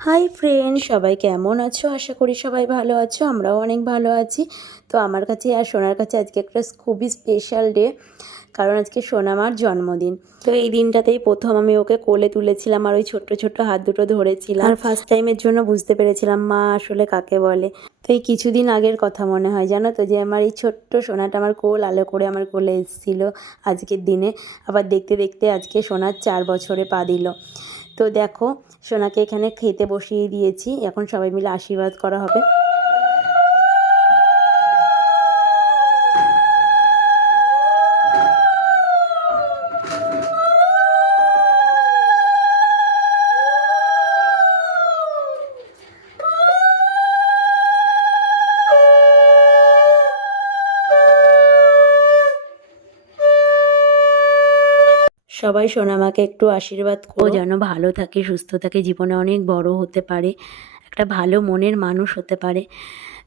Hi friend, সবাই কেমন আছো? আশা করি সবাই ভালো আছো। আমরাও অনেক ভালো আছি। তো আমার কাছে আর সোনার কাছে আজকে একটা খুবই স্পেশাল ডে, কারণ আজকে সোনামার জন্মদিন। তো এই দিনটাতেই প্রথম আমি ওকে কোলে তুলেছিলাম আর ওই ছোট্ট ছোট্ট হাত দুটো ধরেছিলাম। আর ফার্স্ট টাইমের জন্য বুঝতে পেরেছিলাম মা আসলে কাকে বলে। তো এই কিছুদিন আগের কথা মনে হয়, জানো তো, যে আমার এই ছোট্ট সোনাটা আমার কোল আলো করে আমার কোলে এসেছিলো আজকের দিনে। আবার দেখতে দেখতে আজকে সোনার 4 বছরে পা দিল। তো দেখো, সোনাকে এখানে খেতে বসিয়ে দিয়েছি, এখন সবাই মিলে আশীর্বাদ করা হবে। সবাই সোনামাকে একটু আশীর্বাদ করো, যেন ভালো থাকে, সুস্থ থাকে, জীবনে অনেক বড় হতে পারে, একটা ভালো মনের মানুষ হতে পারে।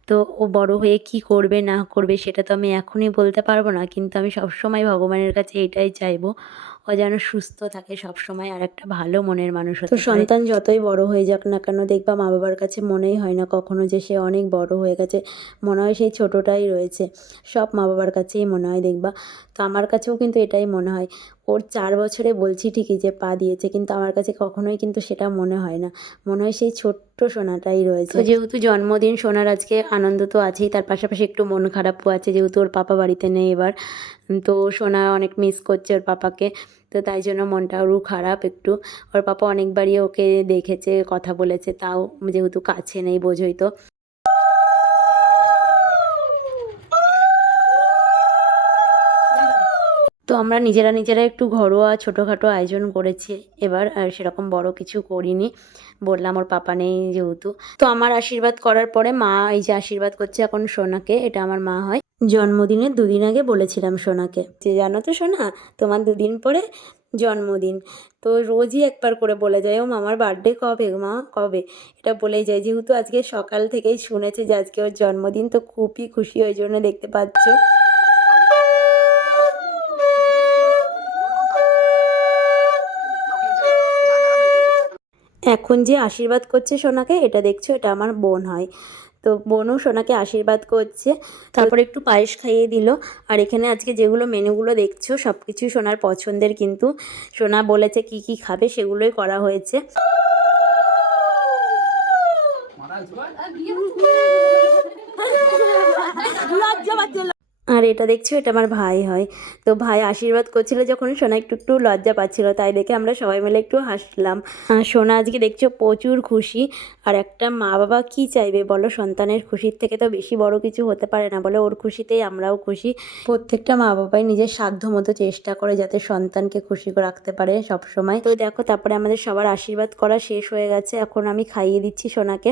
তো ও বড় হয়ে কি করবে না করবে সেটা তো আমি এখনই বলতে পারবো না, কিন্তু আমি সবসময় ভগবানের কাছে এটাই চাইবো, ও যেন সুস্থ থাকে সবসময় আর একটা ভালো মনের মানুষ হতে পারে। সন্তান যতই বড় হয়ে যাক না কেন, দেখবা মা বাবার কাছে মনেই হয় না কখনো যে সে অনেক বড় হয়ে গেছে, মনে হয় সেই ছোটোটাই রয়েছে। সব মা বাবার কাছেই মনে হয়, দেখবা। তো আমার কাছেও কিন্তু এটাই মনে হয়। ওর 4 বছরে বলছি ঠিকই যে পা দিয়েছে, কিন্তু আমার কাছে কখনোই কিন্তু সেটা মনে হয় না, মনে হয় সেই ছোট্ট সোনাটাই রয়েছে। তো যেহেতু জন্মদিন সোনার, আজকে আনন্দ তো আছেই, তার পাশাপাশি একটু মন খারাপও আছে, যেহেতু ওর পাপা বাড়িতে নেই এবার। তো সোনা অনেক মিস করছে ওর পাপাকে, তো তাই জন্য মনটা আরও খারাপ একটু। ওর পাপা অনেকবারই ওকে দেখেছে, কথা বলেছে, তাও যেহেতু কাছে নেই, বোঝোই তো। তো আমরা নিজেরা একটু ঘরোয়া ছোটোখাটো আয়োজন করেছি এবার, আর সেরকম বড় কিছু করিনি, বললাম ওর পাপা নেই যেহেতু। তো আমার আশীর্বাদ করার পরে মা এই যে আশীর্বাদ করছে এখন সোনাকে, এটা আমার মা হয়। জন্মদিনের 2 দিন আগে বলেছিলাম সোনাকে যে, জানো তো সোনা, তোমার 2 দিন পরে জন্মদিন। তো রোজই একবার করে বলে যায়, ও মামার বার্থডে কবে মা, কবে, এটা বলেই যায়। যেহেতু আজকে সকাল থেকেই শুনেছে যে আজকে ওর জন্মদিন, তো খুবই খুশি, ওই জন্য দেখতে পাচ্ছ। এখন যে আশীর্বাদ করছে সোনাকে, এটা দেখছো, এটা আমার বোন হয়। তো বোনও সোনাকে আশীর্বাদ করছে, তারপরে একটু পায়েস খাইয়ে দিল। আর এখানে আজকে যেগুলো মেনুগুলো দেখছো সব কিছুই সোনার পছন্দের, কিন্তু সোনা বলেছে কি কি খাবে সেগুলোই করা হয়েছে। আর এটা দেখছো, এটা আমার ভাই হয়। তো ভাই আশীর্বাদ করছিল যখন, সোনা একটু একটু লজ্জা পাচ্ছিল, তাই দেখে আমরা সবাই মিলে একটু হাসলাম। সোনা আজকে দেখছো প্রচুর খুশি। আর একটা মা বাবা কি চাইবে বলো, সন্তানের খুশির থেকে তো বেশি বড় কিছু হতে পারে না, বলে ওর খুশিতেই আমরাও খুশি। প্রত্যেকটা মা বাবাই নিজের সাধ্য মতো চেষ্টা করে যাতে সন্তানকে খুশি রাখতে পারে সব সময়। তো দেখো, তারপরে আমাদের সবার আশীর্বাদ করা শেষ হয়ে গেছে, এখন আমি খাইয়ে দিচ্ছি সোনাকে,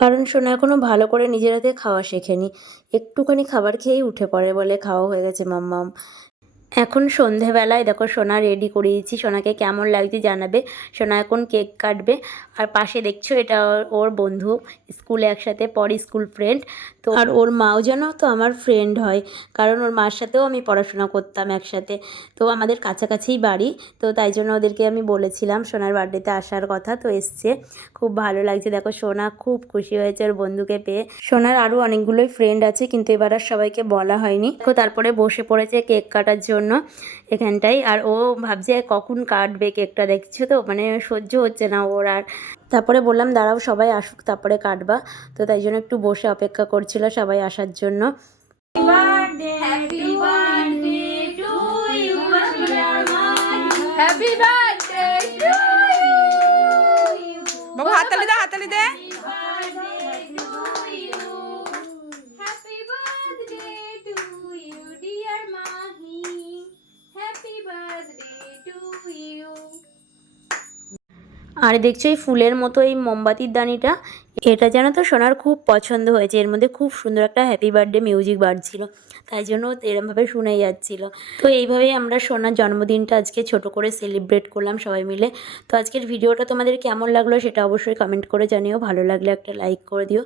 কারণ সোনা এখনও ভালো করে নিজের হাতে খাওয়া শেখেনি, একটুখানি খাবার খেয়েই উঠে পড়ে, বলে খাওয়া হয়ে গেছে মাম্মাম। এখন সন্ধেবেলায় দেখো সোনা রেডি করিয়েছি, সোনাকে কেমন লাগছে জানাবে। সোনা এখন কেক কাটবে, আর পাশে দেখছো এটা ওর বন্ধু, স্কুলে একসাথে পড়ে, স্কুল ফ্রেন্ড। তো আর ওর মাও যেন তো আমার ফ্রেন্ড হয়, কারণ ওর মার সাথেও আমি পড়াশোনা করতাম একসাথে, তো আমাদের কাছাকাছিই বাড়ি। তো তাই জন্য ওদেরকে আমি বলেছিলাম সোনার বার্থডেতে আসার কথা, তো এসছে, খুব ভালো লাগছে। দেখো সোনা খুব খুশি হয়েছে ওর বন্ধুকে পেয়ে। সোনার আরও অনেকগুলোই ফ্রেন্ড আছে, কিন্তু এবার আর সবাইকে বলা হয়নি। তো তারপরে বসে পড়েছে কেক কাটার জন্য এখানটাই, আর ও ভাবছে কখন কাটবে কেকটা, দেখছো তো, মানে সহ্য হচ্ছে না ওর আর। তারপরে বললাম দাঁড়াও সবাই আসুক তারপরে কাটবা, তো তাই জন্য একটু বসে অপেক্ষা করছিল সবাই আসার জন্য। বাবু হাততালি দে, হাততালি দে। আর দেখছো এই ফুলের মতো এই মোমবাতির দানিটা, এটা যেন তো সোনার খুব পছন্দ হয়েছে, এর মধ্যে খুব সুন্দর একটা হ্যাপি বার্থডে মিউজিক বাজছিল, তাই জন্য এরমভাবে শুনেই যাচ্ছিলো। তো এইভাবেই আমরা সোনার জন্মদিনটা আজকে ছোট করে সেলিব্রেট করলাম সবাই মিলে। তো আজকের ভিডিওটা তোমাদের কেমন লাগলো সেটা অবশ্যই কমেন্ট করে জানিও, ভালো লাগলে একটা লাইক করে দিও।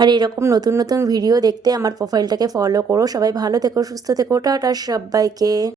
আর এরকম নতুন নতুন ভিডিও দেখতে আমার প্রোফাইলটাকে ফলো করো। সবাই ভালো থেকো, সুস্থ থেকো, টাটা সবাইকে।